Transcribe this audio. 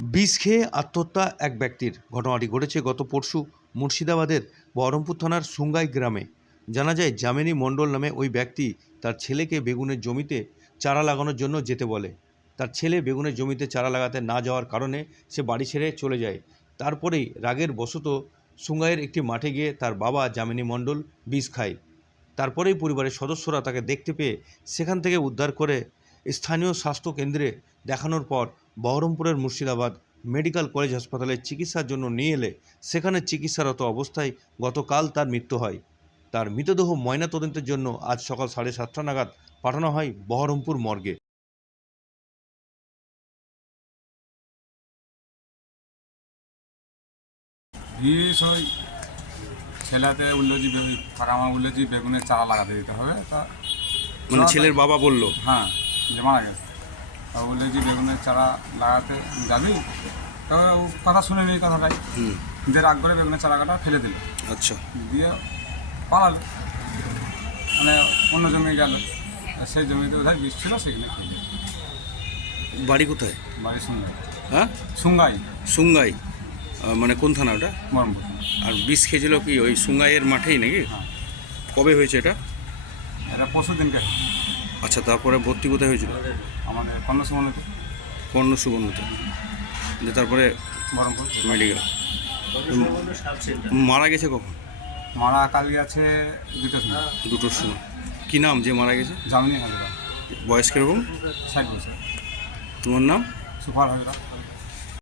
বিষ খেয়ে আত্মহত্যা এক ব্যক্তির। ঘটনাটি ঘটেছে গত পরশু মুর্শিদাবাদের বহরমপুর থানার সুঙ্গাই গ্রামে। জানা যায় জামিনী মণ্ডল নামে ওই ব্যক্তি তার ছেলেকে বেগুনের জমিতে চারা লাগানোর জন্য যেতে বলে। তার ছেলে বেগুনের জমিতে চারা লাগাতে না যাওয়ার কারণে সে বাড়ি ছেড়ে চলে যায়। তারপরেই রাগের বশত সুঙ্গাইয়ের একটি মাঠে গিয়ে তার বাবা জামিনী মণ্ডল বিষ খায়। তারপরেই পরিবারের সদস্যরা তাকে দেখতে পেয়ে সেখান থেকে উদ্ধার করে স্থানীয় স্বাস্থ্য কেন্দ্রে দেখানোর পর বহরমপুরের মুর্শিদাবাদ মেডিকেল কলেজ হাসপাতালে চিকিৎসার জন্য নিয়ে এলে সেখানে চিকিৎসারত অবস্থায় গতকাল তার মৃত্যু হয়। তার মৃতদেহ ময়নাতদন্তের জন্য আজ সকাল সাড়ে সাতটা নাগাদ পাঠানো হয় বহরমপুর মর্গে। ছেলেতে যে বে- ঠাকামা বেগুনের চারা লাগাতে দিতে হবে। তা মানে ছেলের বাবা বলল? হ্যাঁ যে মারা গেছে। তা বলল যে বেগুনের চারা লাগাতে যাবি তো ও কথা শুনে নি কথাটাই। হুম। যে রাগ করে বেগুনের চারা কাটা ফেলে দিল। আচ্ছা। দিয়ে পালালো। মানে অন্য জমি গেল। সেই জমিতে বোধহয় বিষ ছিল সেখানে বাড়ি কোথায়? বাড়ি সুঙ্গাই। হ্যাঁ? সুঙ্গাই। সুঙ্গাই। মানে কোন থানা ওটা? মরমপুর। আর বিষ খেয়েছিল কি ওই সুঙ্গাইয়ের মাঠেই নাকি? হ্যাঁ। কবে হয়েছে এটা? এটা পরশু দিনকে আচ্ছা তারপরে ভর্তি কোথায় হয়েছিল? আমাদের কর্ণ সুবর্ণতে যে তারপরে বহরমপুর। মেডিকেল মারা গেছে কখন? মারা কাল গেছে দুটো সময়। দুটোর সময়। কী নাম যে মারা গেছে? জামিনী হাজরা। বয়স কীরকম? ষাট বছর। তোমার নাম? সুপার হাজরা।